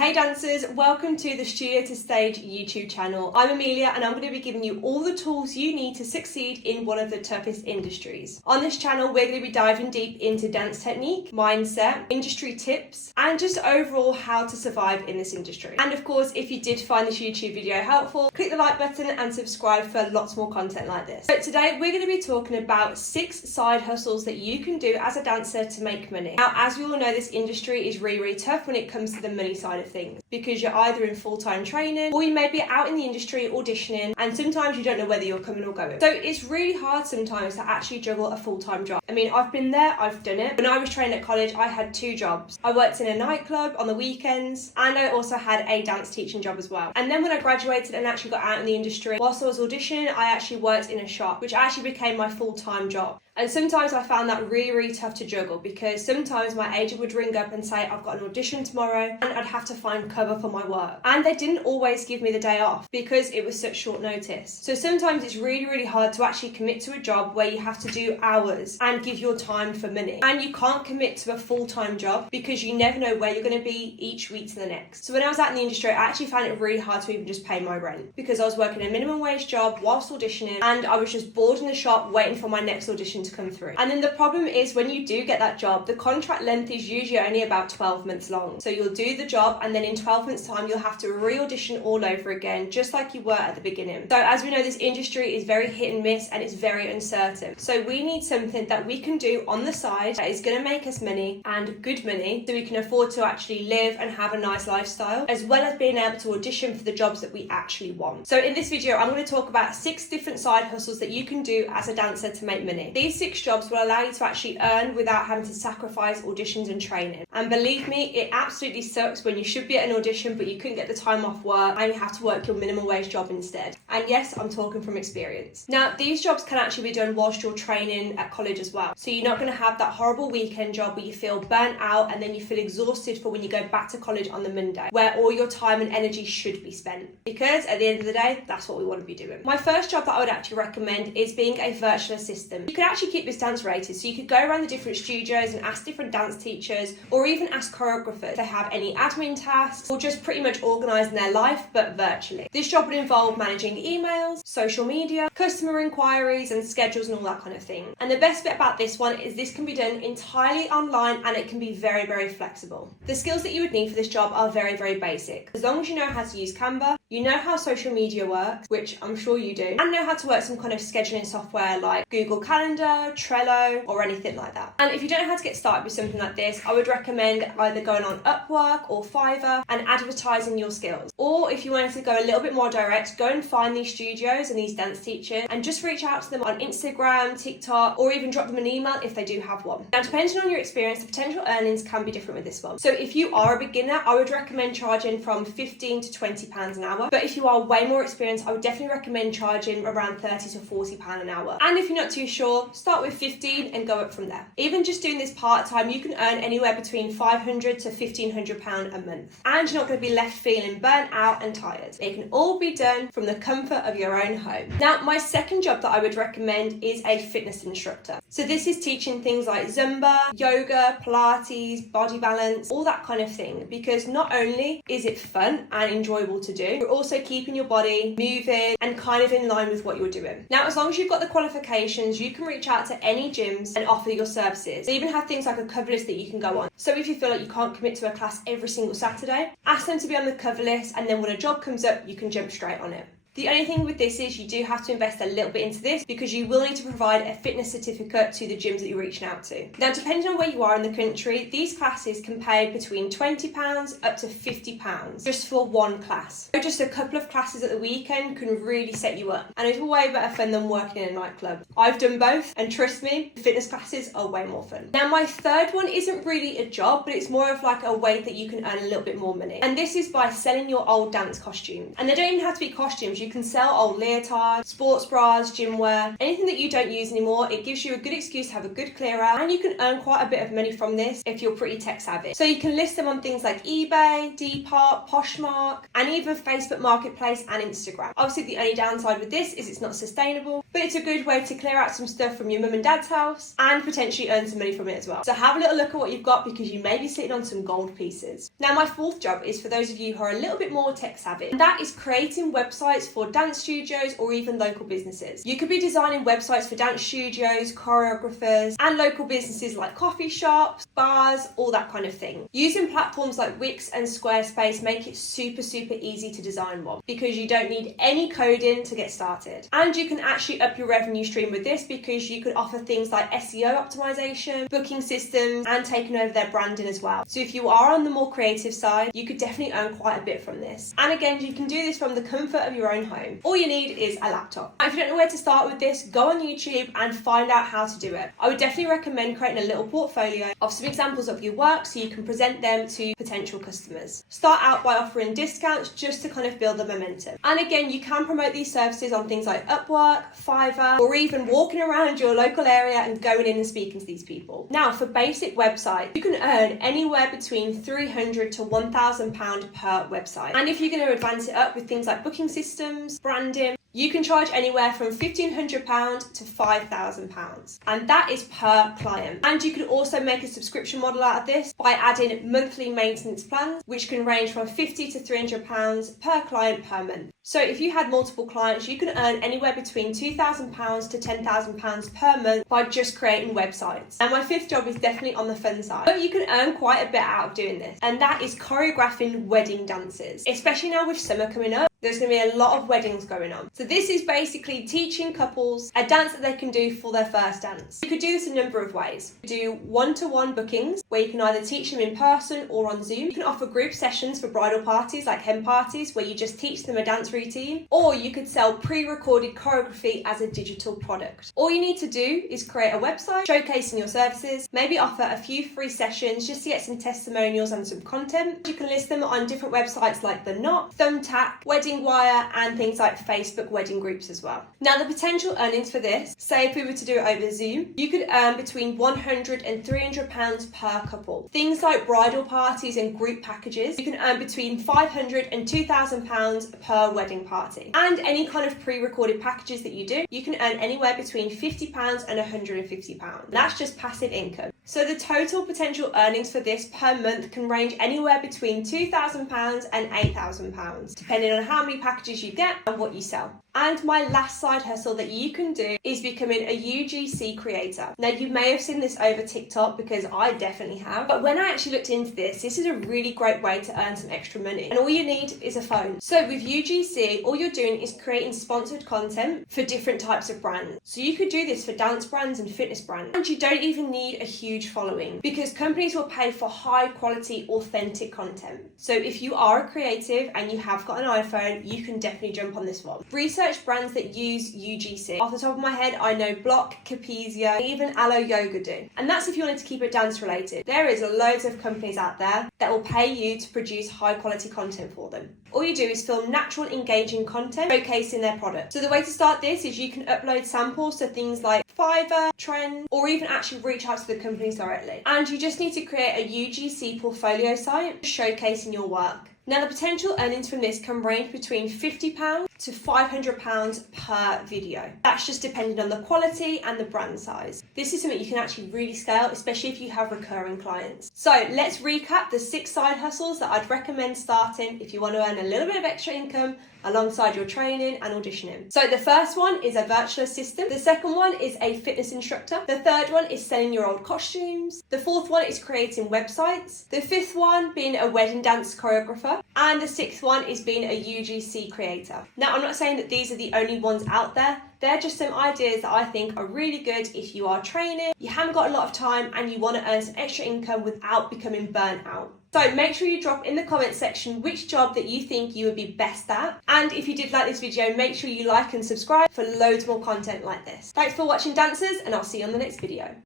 Hey dancers, welcome to the Studio to Stage YouTube channel. I'm Amelia and I'm going to be giving you all the tools you need to succeed in one of the toughest industries. On this channel, we're going to be diving deep into dance technique, mindset, industry tips, and just overall how to survive in this industry. And of course, if you did find this YouTube video helpful, click the like button and subscribe for lots more content like this. But today, we're going to be talking about 6 side hustles that you can do as a dancer to make money. Now, as we all know, this industry is really tough when it comes to the money side of things, because you're either in full-time training or you may be out in the industry auditioning, and sometimes you don't know whether you're coming or going. So it's really hard sometimes to actually juggle a full-time job. I mean, I've been there, I've done it. When I was training at college, I had 2 jobs. I worked in a nightclub on the weekends, and I also had a dance teaching job as well. And then when I graduated and actually got out in the industry, whilst I was auditioning, I actually worked in a shop, which actually became my full-time job. And sometimes I found that really tough to juggle, because sometimes my agent would ring up and say, I've got an audition tomorrow, and I'd have to find cover for my work. And they didn't always give me the day off because it was such short notice. So sometimes it's really hard to actually commit to a job where you have to do hours and give your time for money. And you can't commit to a full-time job because you never know where you're going to be each week to the next. So when I was out in the industry, I actually found it really hard to even just pay my rent, because I was working a minimum wage job whilst auditioning, and I was just bored in the shop waiting for my next audition to come through. And then the problem is, when you do get that job, the contract length is usually only about 12 months long. So you'll do the job, and then in 12 months time you'll have to re-audition all over again, just like you were at the beginning. So as we know, this industry is very hit and miss, and it's very uncertain. So we need something that we can do on the side that is going to make us money, and good money, so we can afford to actually live and have a nice lifestyle, as well as being able to audition for the jobs that we actually want. So in this video, I'm going to talk about 6 different side hustles that you can do as a dancer to make money. These 6 jobs will allow you to actually earn without having to sacrifice auditions and training. And believe me, it absolutely sucks when you should be at an audition but you couldn't get the time off work and you have to work your minimum wage job instead. And yes, I'm talking from experience. Now, these jobs can actually be done whilst you're training at college as well. So you're not going to have that horrible weekend job where you feel burnt out and then you feel exhausted for when you go back to college on the Monday, where all your time and energy should be spent. Because at the end of the day, that's what we want to be doing. My first job that I would actually recommend is being a virtual assistant. You could actually keep this dance rated, so you could go around the different studios and ask different dance teachers, or even ask choreographers if they have any admin tasks, or just pretty much organising their life, but virtually. This job would involve managing emails, social media, customer inquiries and schedules and all that kind of thing. And the best bit about this one is this can be done entirely online, and it can be very flexible. The skills that you would need for this job are very basic. As long as you know how to use Canva, you know how social media works, which I'm sure you do, and know how to work some kind of scheduling software like Google Calendar, Trello, or anything like that. And if you don't know how to get started with something like this, I would recommend either going on Upwork or Fiverr and advertising your skills. Or if you wanted to go a little bit more direct, go and find these studios and these dance teachers and just reach out to them on Instagram, TikTok, or even drop them an email if they do have one. Now, depending on your experience, the potential earnings can be different with this one. So if you are a beginner, I would recommend charging from £15 to £20 an hour. But if you are way more experienced, I would definitely recommend charging around £30 to £40 an hour. And if you're not too sure, start with 15 and go up from there. Even just doing this part-time, you can earn anywhere between £500 to £1,500 a month. And you're not going to be left feeling burnt out and tired. It can all be done from the comfort of your own home. Now, my second job that I would recommend is a fitness instructor. So this is teaching things like Zumba, yoga, Pilates, body balance, all that kind of thing. Because not only is it fun and enjoyable to do, you're also keeping your body moving and kind of in line with what you're doing. Now, as long as you've got the qualifications, you can reach out to any gyms and offer your services. They even have things like a cover list that you can go on. So if you feel like you can't commit to a class every single Saturday, ask them to be on the cover list, and then when a job comes up, you can jump straight on it. The only thing with this is you do have to invest a little bit into this, because you will need to provide a fitness certificate to the gyms that you're reaching out to. Now, depending on where you are in the country, these classes can pay between £20 up to £50 just for one class. So just a couple of classes at the weekend can really set you up, and it's way better fun than working in a nightclub. I've done both, and trust me, fitness classes are way more fun. Now, my third one isn't really a job, but it's more of like a way that you can earn a little bit more money. And this is by selling your old dance costumes. And they don't even have to be costumes. is you can sell old leotards, sports bras, gym wear, anything that you don't use anymore. It gives you a good excuse to have a good clear out, and you can earn quite a bit of money from this if you're pretty tech savvy. So you can list them on things like eBay, Depop, Poshmark, and even Facebook Marketplace and Instagram. Obviously, the only downside with this is it's not sustainable, but it's a good way to clear out some stuff from your mum and dad's house and potentially earn some money from it as well. So have a little look at what you've got, because you may be sitting on some gold pieces. Now, my fourth job is for those of you who are a little bit more tech savvy, and that is creating websites for dance studios or even local businesses. You could be designing websites for dance studios, choreographers, and local businesses like coffee shops, bars, all that kind of thing. Using platforms like Wix and Squarespace make it super easy to design one, because you don't need any coding to get started. And you can actually up your revenue stream with this, because you could offer things like SEO optimization, booking systems, and taking over their branding as well. So if you are on the more creative side, you could definitely earn quite a bit from this. And again, you can do this from the comfort of your own home. All you need is a laptop. If you don't know where to start with this, go on YouTube and find out how to do it. I would definitely recommend creating a little portfolio of some examples of your work so you can present them to potential customers. Start out by offering discounts just to kind of build the momentum. And again, you can promote these services on things like Upwork, Fiverr, or even walking around your local area and going in and speaking to these people. Now, for basic websites, you can earn anywhere between £300 to £1,000 per website. And if you're going to advance it up with things like booking systems, branding, you can charge anywhere from £1,500 to £5,000, and that is per client. And you can also make a subscription model out of this by adding monthly maintenance plans, which can range from £50 to £300 per client per month. So if you had multiple clients, you can earn anywhere between £2,000 to £10,000 per month by just creating websites. And my fifth job is definitely on the fun side, but you can earn quite a bit out of doing this, and that is choreographing wedding dances. Especially now with summer coming up, there's going to be a lot of weddings going on. So this is basically teaching couples a dance that they can do for their first dance. You could do this a number of ways. You could do one-to-one bookings, where you can either teach them in person or on Zoom. You can offer group sessions for bridal parties, like hen parties, where you just teach them a dance routine. Or you could sell pre-recorded choreography as a digital product. All you need to do is create a website showcasing your services, maybe offer a few free sessions just to get some testimonials and some content. You can list them on different websites like The Knot, Thumbtack, Wedding Wire, and things like Facebook wedding groups as well. Now, the potential earnings for this, say if we were to do it over Zoom, you could earn between £100 and £300 per couple. Things like bridal parties and group packages, you can earn between £500 and £2,000 per wedding party. And any kind of pre-recorded packages that you do, you can earn anywhere between £50 and £150. That's just passive income. So the total potential earnings for this per month can range anywhere between £2,000 and £8,000, depending on how many packages you get and what you sell. And my last side hustle that you can do is becoming a UGC creator. Now, you may have seen this over TikTok, because I definitely have. But when I actually looked into this is a really great way to earn some extra money. And all you need is a phone. So with UGC, all you're doing is creating sponsored content for different types of brands. So you could do this for dance brands and fitness brands. And you don't even need a huge following, because companies will pay for high quality, authentic content. So if you are a creative and you have got an iPhone, you can definitely jump on this one. Research brands that use UGC. Off the top of my head, I know Block, Capezia, even Alo Yoga do. And that's if you wanted to keep it dance related. There is loads of companies out there that will pay you to produce high quality content for them. All you do is film natural, engaging content showcasing their product. So the way to start this is you can upload samples to things like Fiverr, Trend, or even actually reach out to the companies directly. And you just need to create a UGC portfolio site showcasing your work. Now, the potential earnings from this can range between £50 to £500 per video. That's just depending on the quality and the brand size. This is something you can actually really scale, especially if you have recurring clients. So let's recap the 6 side hustles that I'd recommend starting if you want to earn a little bit of extra income alongside your training and auditioning. So the first one is a virtual assistant. The second one is a fitness instructor. The third one is selling your old costumes. The fourth one is creating websites. The fifth one being a wedding dance choreographer. And the sixth one is being a UGC creator. Now, I'm not saying that these are the only ones out there. They're just some ideas that I think are really good if you are training, you haven't got a lot of time, and you want to earn some extra income without becoming burnt out. So make sure you drop in the comment section which job that you think you would be best at. And if you did like this video, make sure you like and subscribe for loads more content like this. Thanks for watching, dancers, and I'll see you on the next video.